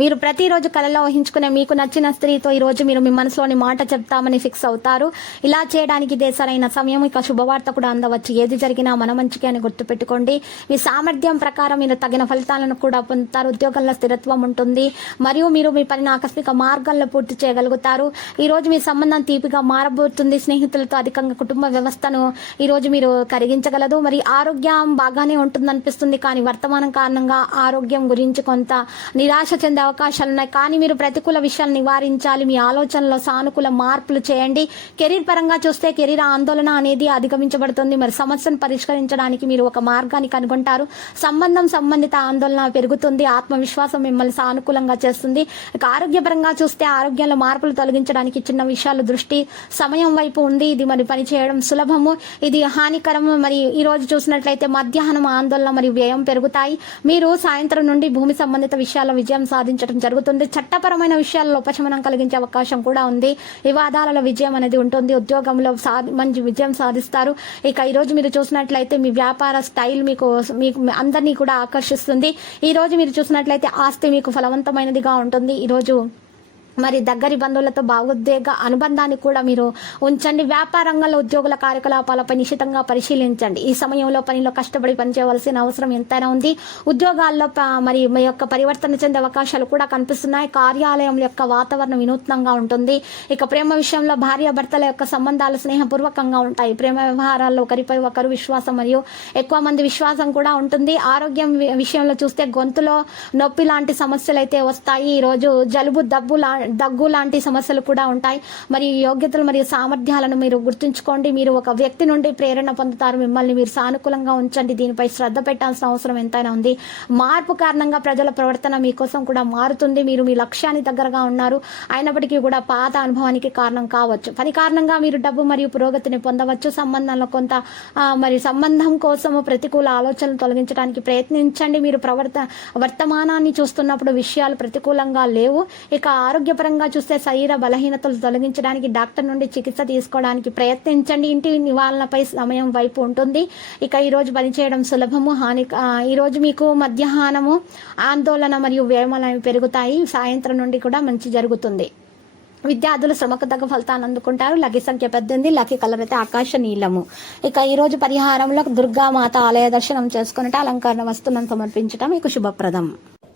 మీరు ప్రతిరోజు కలలో ఊహించుకునే మీకు నచ్చిన స్త్రీతో ఈరోజు మీరు మీ మనసులోని మాట చెప్తామని ఫిక్స్ అవుతారు. ఇలా చేయడానికి ఇదే సరైన సమయం. ఇక శుభవార్త కూడా అందవచ్చు. ఏది జరిగినా మన మంచికి అని గుర్తుపెట్టుకోండి. మీ సామర్థ్యం ప్రకారం మీరు తగిన ఫలితాలను కూడా పొందుతారు. ఉద్యోగంలో స్థిరత్వం ఉంటుంది. మరియు మీరు మీ పనిని ఆకస్మిక మార్గాల్లో పూర్తి చేయగలుగుతారు. ఈ రోజు మీ సంబంధం తీపిగా మారబోతుంది. స్నేహితులతో అధికంగా కుటుంబ వ్యవస్థను ఈ రోజు మీరు కరిగించగలదు. మరి ఆరోగ్యం బాగానే ఉంటుంది అనిపిస్తుంది కానీ వర్తమానం కారణంగా ఆరోగ్యం గురించి కొంత నిరాశ చెందే అవకాశాలు ఉన్నాయి కానీ మీరు ప్రతికూల విషయాలు నివారించాలి. మీ ఆలోచనలో సానుకూల మార్పులు చేయండి. కెరీర్ పరంగా చూస్తే కెరీర్ ఆందోళన అనేది అధిగమించబడుతుంది. మరి సమస్యను పరిష్కరించడానికి మీరు ఒక మార్గాన్ని కనుగొంటారు. సంబంధం సంబంధిత ఆందోళన పెరుగుతుంది. ఆత్మవిశ్వాసం మిమ్మల్ని సానుకూలంగా చేస్తుంది. ఇక ఆరోగ్యపరంగా చూస్తే ఆరోగ్యంలో మార్పులు తొలగించడానికి చిన్న విషయాలు దృష్టి సమయం వైపు ఉంది. ఇది మరి పని చేయడం సులభము. ఇది హానికరం మరి ఈ రోజు చూసినట్లయితే మధ్యాహ్నం ఆందోళన మరియు వ్యయం పెరుగుతాయి. మీరు సాయంత్రం నుండి భూమి సంబంధిత విషయాల విజయం సాధించడం జరుగుతుంది. చట్టపరమైన విషయాల్లో ఉపశమనం కలిగించే అవకాశం కూడా ఉంది. వివాదాలలో విజయం అనేది ఉంటుంది. ఉద్యోగంలో సా- మంచి విజయం సాధిస్తారు. ఇక ఈ రోజు మీరు చూసినట్లయితే మీ వ్యాపార స్టైల్ మీకు మీకు అందరినీ కూడా ఆకర్షిస్తుంది. ఈ రోజు మీరు చూసినట్లయితే ఆస్తి మీకు ఫలవంతమైనదిగా ఉంటుంది. ఈ రోజు మరి దగ్గరి బంధువులతో భావోద్వేగ అనుబంధాన్ని కూడా మీరు ఉంచండి. వ్యాపార రంగంలో ఉద్యోగుల కార్యకలాపాలపై నిశితంగా పరిశీలించండి. ఈ సమయంలో పనిలో కష్టపడి పనిచేయవలసిన అవసరం ఎంతైనా ఉంది. ఉద్యోగాల్లో ప- మరి మీ యొక్క పరివర్తన చెందే అవకాశాలు కూడా కనిపిస్తున్నాయి. కార్యాలయం యొక్క వాతావరణం వినూత్నంగా ఉంటుంది. ఇక ప్రేమ విషయంలో భార్య భర్తల యొక్క సంబంధాలు స్నేహపూర్వకంగా ఉంటాయి. ప్రేమ వ్యవహారాల్లో ఒకరిపై ఒకరు విశ్వాసం మరియు ఎక్కువ మంది విశ్వాసం కూడా ఉంటుంది. ఆరోగ్యం వి- విషయంలో చూస్తే గొంతులో నొప్పి లాంటి సమస్యలు అయితే వస్తాయి ఈరోజు జలుబు దబ్బు లా దగ్గు లాంటి సమస్యలు కూడా ఉంటాయి. మరి యోగ్యతలు మరియు సామర్థ్యాలను మీరు గుర్తుంచుకోండి. మీరు ఒక వ్యక్తి నుండి ప్రేరణ పొందుతారు. మిమ్మల్ని మీరు సానుకూలంగా ఉంచండి. దీనిపై శ్రద్ధ పెట్టాల్సిన అవసరం ఎంతైనా ఉంది. మార్పు కారణంగా ప్రజల ప్రవర్తన మీకోసం కూడా మారుతుంది. మీరు మీ లక్ష్యానికి దగ్గరగా ఉన్నారు. అయినప్పటికీ కూడా పాత అనుభవానికి కారణం కావచ్చు. పని కారణంగా మీరు డబ్బు మరియు పురోగతిని పొందవచ్చు. సంబంధంలో కొంత మరి సంబంధం కోసము ప్రతికూల ఆలోచనలు తొలగించడానికి ప్రయత్నించండి. మీరు ప్రవర్త వర్తమానాన్ని చూస్తున్నప్పుడు విషయాలు ప్రతికూలంగా లేవు. ఇక ఆరోగ్యపరంగా చూస్తే శరీర బలహీనతలు తొలగించడానికి డాక్టర్ నుండి చికిత్స తీసుకోవడానికి ప్రయత్నించండి. ఇంటి నివారణపై సమయం వైపు ఉంటుంది. ఇక ఈరోజు పనిచేయడం సులభము. హాని ఈరోజు మీకు మధ్యాహ్నము ఆందోళన మరియు వ్యయమాలు పెరుగుతాయి. సాయంత్రం నుండి కూడా మంచి జరుగుతుంది. విద్యార్థులు శ్రమకు తగ్గ ఫలితాన్ని అందుకుంటారు. లక్కీ సంఖ్య పద్దెనిమిది లక్కీ కలర్ అయితే ఆకాశ నీలము. ఇక ఈ రోజు పరిహారంలో దుర్గామాత ఆలయ దర్శనం చేసుకున్నట్టు అలంకరణ వస్తువులను సమర్పించడం మీకు శుభప్రదం.